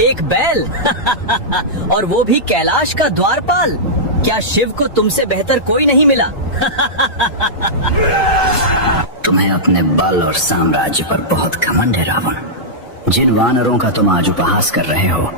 एक बैल और वो भी कैलाश का द्वारपाल। क्या शिव को तुमसे बेहतर कोई नहीं मिला? तुम्हें अपने बल और साम्राज्य पर बहुत घमंड है रावण। जिन वानरों का तुम आज उपहास कर रहे हो,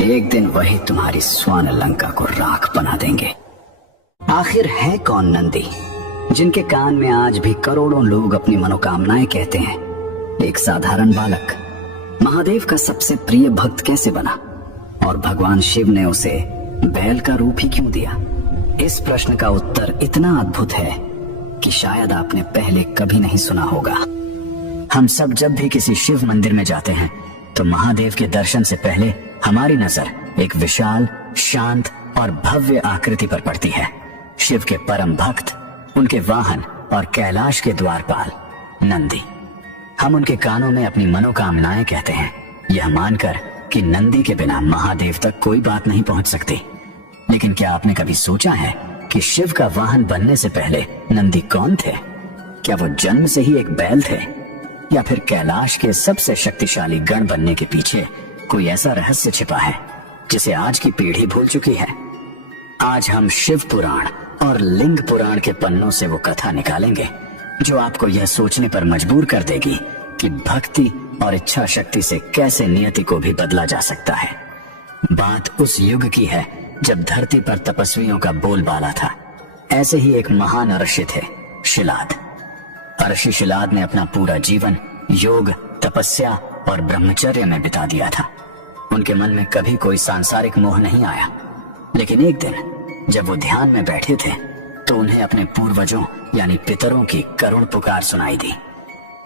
एक दिन वही तुम्हारी स्वर्ण लंका को राख बना देंगे। आखिर है कौन नंदी, जिनके कान में आज भी करोड़ों लोग अपनी मनोकामनाएं कहते हैं? एक साधारण बालक महादेव का सबसे प्रिय भक्त कैसे बना, और भगवान शिव ने उसे बैल का रूप ही क्यों दिया? इस प्रश्न का उत्तर इतना अद्भुत है कि शायद आपने पहले कभी नहीं सुना होगा। हम सब जब भी किसी शिव मंदिर में जाते हैं तो महादेव के दर्शन से पहले हमारी नजर एक विशाल, शांत और भव्य आकृति पर पड़ती है। शिव के परम भक्त, उनके वाहन और कैलाश के द्वारपाल नंदी। हम उनके कानों में अपनी मनोकामनाएं कहते हैं, यह मानकर कि नंदी के बिना महादेव तक कोई बात नहीं पहुंच सकती। लेकिन क्या आपने कभी सोचा है कि शिव का वाहन बनने से पहले नंदी कौन थे? क्या वो जन्म से ही एक बैल थे, या फिर कैलाश के सबसे शक्तिशाली गण बनने के पीछे कोई ऐसा रहस्य छिपा है जिसे आज की पीढ़ी भूल चुकी है? आज हम शिव पुराण और लिंग पुराण के पन्नों से वो कथा निकालेंगे जो आपको यह सोचने पर मजबूर कर देगी कि भक्ति और इच्छा शक्ति से कैसे नियति को भी बदला जा सकता है। बात उस युग की है जब धरती पर तपस्वियों का बोलबाला था। ऐसे ही एक महान ऋषि थे, शिलाद। ऋषि शिलाद ने अपना पूरा जीवन योग, तपस्या और ब्रह्मचर्य में बिता दिया था। उनके मन में कभी कोई सांसारिक मोह नहीं आया। लेकिन एक दिन जब वो ध्यान में बैठे थे तो उन्हें अपने पूर्वजों यानी पितरों की करुण पुकार सुनाई दी।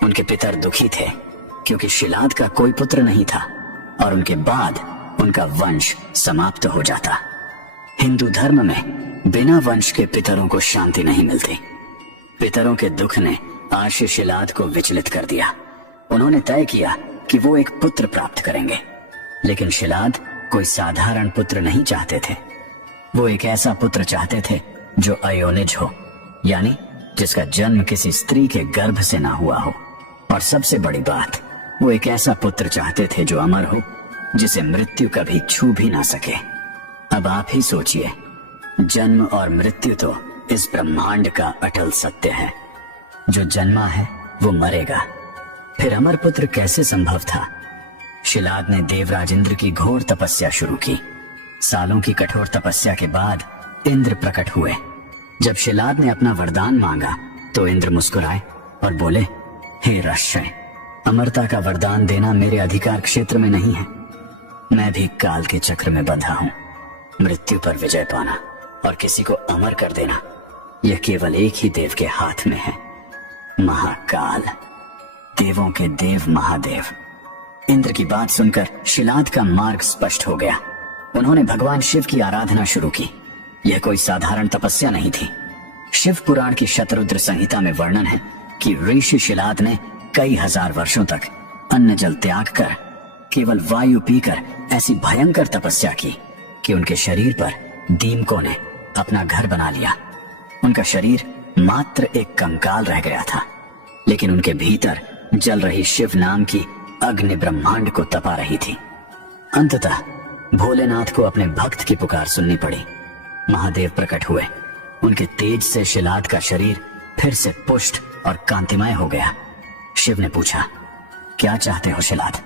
उनके पितर दुखी थे क्योंकि शिलाद का कोई पुत्र नहीं था और उनके बाद उनका वंश समाप्त हो जाता। हिंदू धर्म में बिना वंश के पितरों को शांति नहीं मिलती। पितरों के दुख ने आर्षि शिलाद को विचलित कर दिया। उन्होंने तय किया कि वो एक पुत्र प्राप्त करेंगे। लेकिन शिलाद कोई साधारण पुत्र नहीं चाहते थे। वो एक ऐसा पुत्र चाहते थे जो अयोनिज हो, यानी जिसका जन्म किसी स्त्री के गर्भ से ना हुआ हो। और सबसे बड़ी बात, वो एक ऐसा पुत्र चाहते थे जो अमर हो, जिसे मृत्यु कभी छू भी ना सके। अब आप ही सोचिए, जन्म और मृत्यु तो इस ब्रह्मांड का अटल सत्य है। जो जन्मा है वो मरेगा, फिर अमर पुत्र कैसे संभव था? शिलाद ने देवराज इंद्र की घोर तपस्या शुरू की। सालों की कठोर तपस्या के बाद इंद्र प्रकट हुए। जब शिलाद ने अपना वरदान मांगा तो इंद्र मुस्कुराए और बोले, हे रश्य, अमरता का वरदान देना मेरे अधिकार क्षेत्र में नहीं है। मैं भी काल के चक्र में बंधा हूं। मृत्यु पर विजय पाना और किसी को अमर कर देना, यह केवल एक ही देव के हाथ में है, महाकाल, देवों के देव महादेव। इंद्र की बात सुनकर शिलाद का मार्ग स्पष्ट हो गया। उन्होंने भगवान शिव की आराधना शुरू की। यह कोई साधारण तपस्या नहीं थी। शिव पुराण की शतरुद्र संहिता में वर्णन है कि ऋषि शिलाद ने कई हजार वर्षों तक अन्न जल त्याग कर, केवल वायु पीकर ऐसी भयंकर तपस्या की कि उनके शरीर पर दीमकों ने अपना घर बना लिया। उनका शरीर मात्र एक कंकाल रह गया था, लेकिन उनके भीतर जल रही शिव नाम की अग्नि ब्रह्मांड को तपा रही थी। अंततः भोलेनाथ को अपने भक्त की पुकार सुननी पड़ी। महादेव प्रकट हुए। उनके तेज से शिलाद का शरीर फिर से पुष्ट और कांतिमय हो गया। शिव ने पूछा, क्या चाहते हो शिलाद?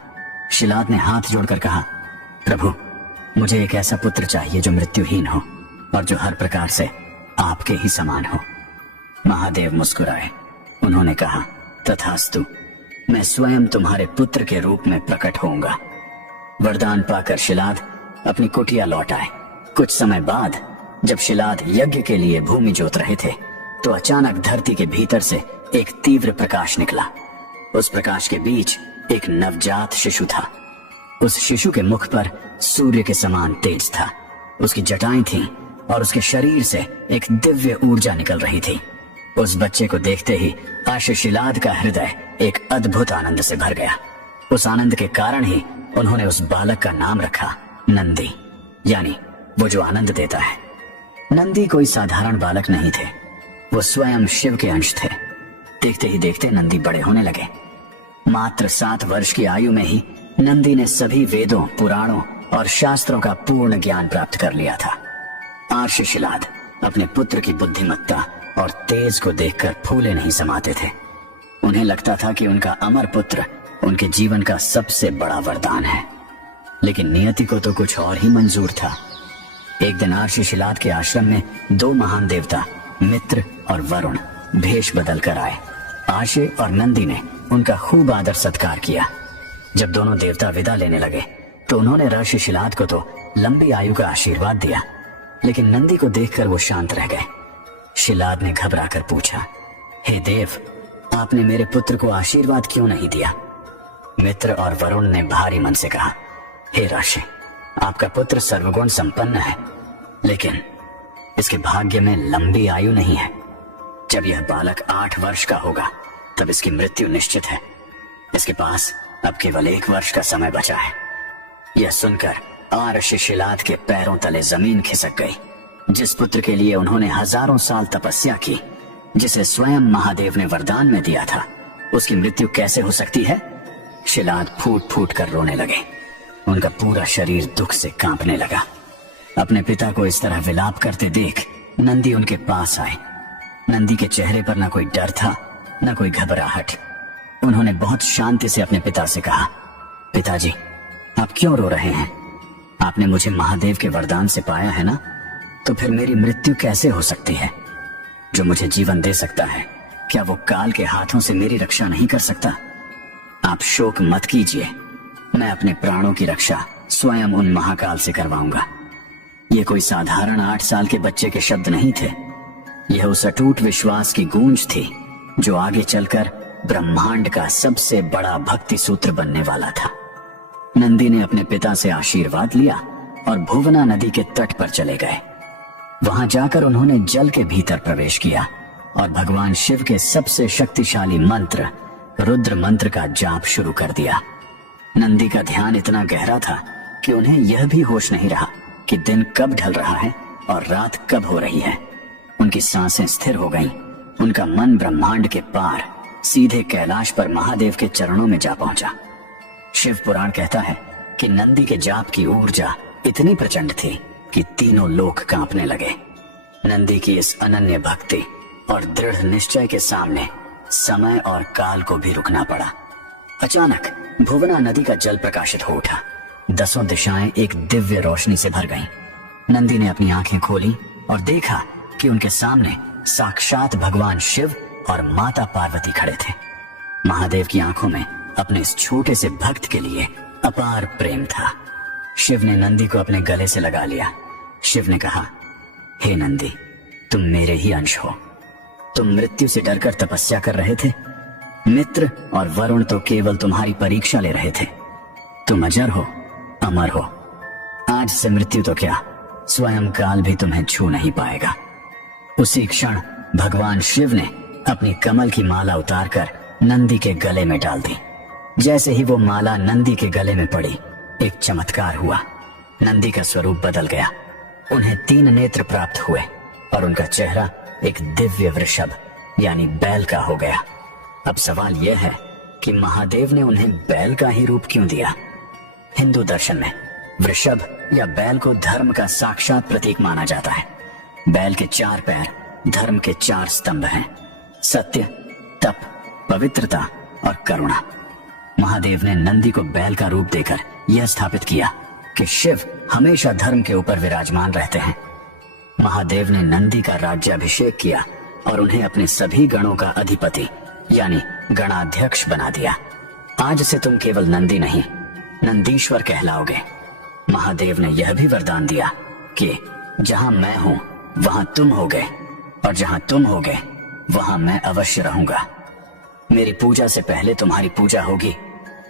शिलाद ने हाथ जोड़कर कहा, प्रभु, मुझे एक ऐसा पुत्र चाहिए जो मृत्युहीन हो और जो हर प्रकार से आपके ही समान हो। महादेव मुस्कुराए। उन्होंने कहा, तथास्तु, मैं स्वयं तुम्हारे पुत्र के रूप में प्रकट होऊंगा। वरदान पाकर शिलाद अपनी कुटिया लौट आए। कुछ समय बाद जब शिलाद यज्ञ के लिए भूमि जोत रहे थे तो अचानक धरती के भीतर से एक तीव्र प्रकाश निकला। उस प्रकाश के बीच एक नवजात शिशु था। उस शिशु के मुख पर सूर्य के समान तेज था। उसकी जटाएं थीं और उसके शरीर से एक दिव्य ऊर्जा निकल रही थी। उस बच्चे को देखते ही आर्षि शिलाद का हृदय एक अद्भुत आनंद से भर गया। उस आनंद के कारण ही उन्होंने उस बालक का नाम रखा नंदी, यानी वो जो आनंद देता है। नंदी कोई साधारण बालक नहीं थे, वो स्वयं शिव के अंश थे। देखते ही देखते नंदी बड़े होने लगे। मात्र 7 वर्ष की आयु में ही नंदी ने सभी वेदों, पुराणों और शास्त्रों का पूर्ण ज्ञान प्राप्त कर लिया था। आर्षशिलाद अपने पुत्र की बुद्धिमत्ता और तेज को देखकर फूले नहीं समाते थे। उन्हें लगता था कि उनका अमर पुत्र उनके जीवन का सबसे बड़ा वरदान है। लेकिन नियति को तो कुछ और ही मंजूर था। एक दिन आर्षशिलाद के आश्रम में दो महान देवता मित्र और वरुण भेष बदल कर आए। आर्षे और नंदी ने उनका खूब आदर सत्कार किया। जब दोनों देवता विदा लेने लगे तो उन्होंने ऋषिशिलाद को तो लंबी आयु का आशीर्वाद दिया, लेकिन नंदी को देखकर वो शांत रह गए। शिलाद ने घबराकर पूछा, हे देव, आपने मेरे पुत्र को आशीर्वाद क्यों नहीं दिया? मित्र और वरुण ने भारी मन से कहा, हे ऋषि, आपका पुत्र सर्वगुण संपन्न है, लेकिन इसके भाग्य में लंबी आयु नहीं है। जब यह बालक 8 वर्ष का होगा तब इसकी मृत्यु निश्चित है। इसके पास अब केवल 1 वर्ष का समय बचा है। यह सुनकर ऋषिशिलाद के पैरों तले जमीन खिसक गई। जिस पुत्र के लिए उन्होंने हजारों साल तपस्या की, जिसे स्वयं महादेव ने वरदान में दिया था, उसकी मृत्यु कैसे हो सकती है? शिलाद फूट फूट कर रोने लगे। उनका पूरा शरीर दुख से कांपने लगा। अपने पिता को इस तरह विलाप करते देख नंदी उनके पास आए। नंदी के चेहरे पर न कोई डर था, न कोई घबराहट। उन्होंने बहुत शांति से अपने पिता से कहा, पिताजी, आप क्यों रो रहे हैं? आपने मुझे महादेव के वरदान से पाया है ना, तो फिर मेरी मृत्यु कैसे हो सकती है? जो मुझे जीवन दे सकता है, क्या वो काल के हाथों से मेरी रक्षा नहीं कर सकता? आप शोक मत कीजिए, मैं अपने प्राणों की रक्षा स्वयं उन महाकाल से करवाऊंगा। ये कोई साधारण 8 साल के बच्चे के शब्द नहीं थे। यह उस अटूट विश्वास की गूंज थी जो आगे चलकर ब्रह्मांड का सबसे बड़ा भक्ति सूत्र बनने वाला था। नंदी ने अपने पिता से आशीर्वाद लिया और भुवना नदी के तट पर चले गए। वहां जाकर उन्होंने जल के भीतर प्रवेश किया और भगवान शिव के सबसे शक्तिशाली मंत्र रुद्र मंत्र का जाप शुरू कर दिया। नंदी का ध्यान इतना गहरा था कि उन्हें यह भी होश नहीं रहा कि दिन कब ढल रहा है और रात कब हो रही है। उनकी सांसें स्थिर हो गईं। उनका मन ब्रह्मांड के पार सीधे कैलाश पर महादेव के चरणों में जा पहुंचा। शिव पुराण कहता है कि नंदी के जाप की ऊर्जा इतनी प्रचंड थी कि तीनों लोक कांपने लगे। नंदी की इस अनन्य भक्ति और दृढ़ निश्चय के सामने समय और काल को भी रुकना पड़ा। अचानक भुवना नदी का जल प्रकाशित हो उठा। 10 दिशाएं एक दिव्य रोशनी से भर गईं। नंदी ने अपनी आंखें खोली और देखा कि उनके सामने साक्षात भगवान शिव और माता पार्वती खड़े थे। महादेव की आंखों में अपने इस छोटे से भक्त के लिए अपार प्रेम था। शिव ने नंदी को अपने गले से लगा लिया। शिव ने कहा, हे नंदी, तुम मेरे ही अंश हो। तुम मृत्यु से डरकर तपस्या कर रहे थे। मित्र और वरुण तो केवल तुम्हारी परीक्षा ले रहे थे। तुम अजर हो, अमर हो। आज से मृत्यु तो क्या, स्वयं काल भी तुम्हें छू नहीं पाएगा। उसी क्षण भगवान शिव ने अपनी कमल की माला उतारकर नंदी के गले में डाल दी। जैसे ही वो माला नंदी के गले में पड़ी, एक चमत्कार हुआ। नंदी का स्वरूप बदल गया। उन्हें 3 नेत्र प्राप्त हुए और उनका चेहरा एक दिव्य वृषभ यानी बैल का हो गया। अब सवाल यह है कि महादेव ने उन्हें बैल का ही रूप क्यों दिया? हिंदू दर्शन में वृषभ या बैल को धर्म का साक्षात प्रतीक माना जाता है। बैल के 4 पैर धर्म के 4 स्तंभ हैं, सत्य, तप, पवित्रता और करुणा। महादेव ने नंदी को बैल का रूप देकर यह स्थापित किया कि शिव हमेशा धर्म के ऊपर विराजमान रहते हैं। महादेव ने नंदी का राज्याभिषेक किया और उन्हें अपने सभी गणों का अधिपति यानी गणाध्यक्ष बना दिया। आज से तुम केवल नंदी नहीं, नंदीश्वर कहलाओगे। महादेव ने यह भी वरदान दिया कि जहां मैं हूं वहां तुम होगे और जहां तुम होगे वहां मैं अवश्य रहूंगा। मेरी पूजा से पहले तुम्हारी पूजा होगी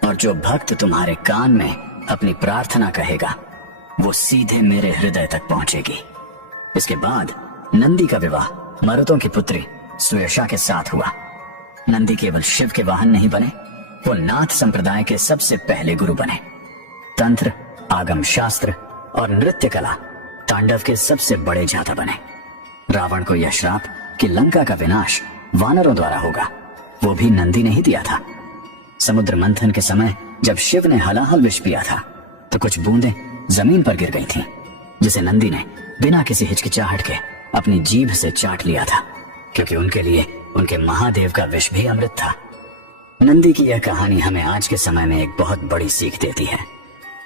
और जो भक्त तुम्हारे कान में अपनी प्रार्थना कहेगा वो सीधे मेरे हृदय तक पहुंचेगी। इसके बाद नंदी का विवाह मरुतों की पुत्री सुयशा के साथ हुआ। नंदी केवल शिव के वाहन नहीं बने, वो नाथ संप्रदाय के सबसे पहले गुरु बने। तंत्र, आगम शास्त्र और नृत्य कला तांडव के सबसे बड़े जाता बने। रावण को यह श्राप कि लंका का विनाश वानरों द्वारा होगा, वो भी नंदी ने ही दिया था। समुद्र मंथन के समय जब शिव ने हलाहल विष पिया था तो कुछ बूंदें जमीन पर गिर गई थीं, जिसे नंदी ने बिना किसी हिचकिचाहट के अपनी जीभ से चाट लिया था, क्योंकि उनके लिए उनके महादेव का विष भी अमृत था। नंदी की यह कहानी हमें आज के समय में एक बहुत बड़ी सीख देती है।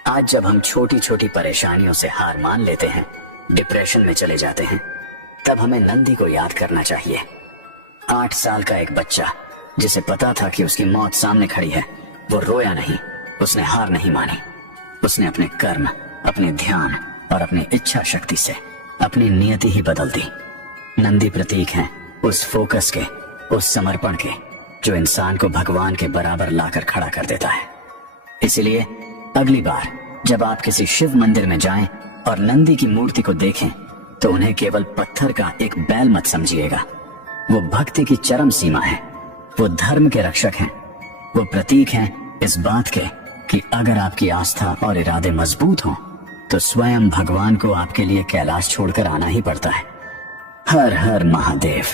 आज जब हम छोटी छोटी परेशानियों से हार मान लेते हैं, डिप्रेशन में चले जाते हैं, तब हमें नंदी को याद करना चाहिए। 8 साल का एक बच्चा जिसे पता था कि उसकी मौत सामने खड़ी है, वो रोया नहीं, उसने हार नहीं मानी। उसने अपने कर्म, अपने ध्यान और अपनी इच्छा शक्ति से अपनी नियति ही बदल दी। नंदी प्रतीक हैं उस फोकस के, उस समर्पण के, जो इंसान को भगवान के बराबर लाकर खड़ा कर देता है। इसलिए अगली बार जब आप किसी शिव मंदिर में जाएं और नंदी की मूर्ति को देखें तो उन्हें केवल पत्थर का एक बैल मत समझिएगा। वो भक्ति की चरम सीमा है, वो धर्म के रक्षक हैं, वो प्रतीक हैं इस बात के कि अगर आपकी आस्था और इरादे मजबूत हों तो स्वयं भगवान को आपके लिए कैलाश छोड़कर आना ही पड़ता है। हर हर महादेव।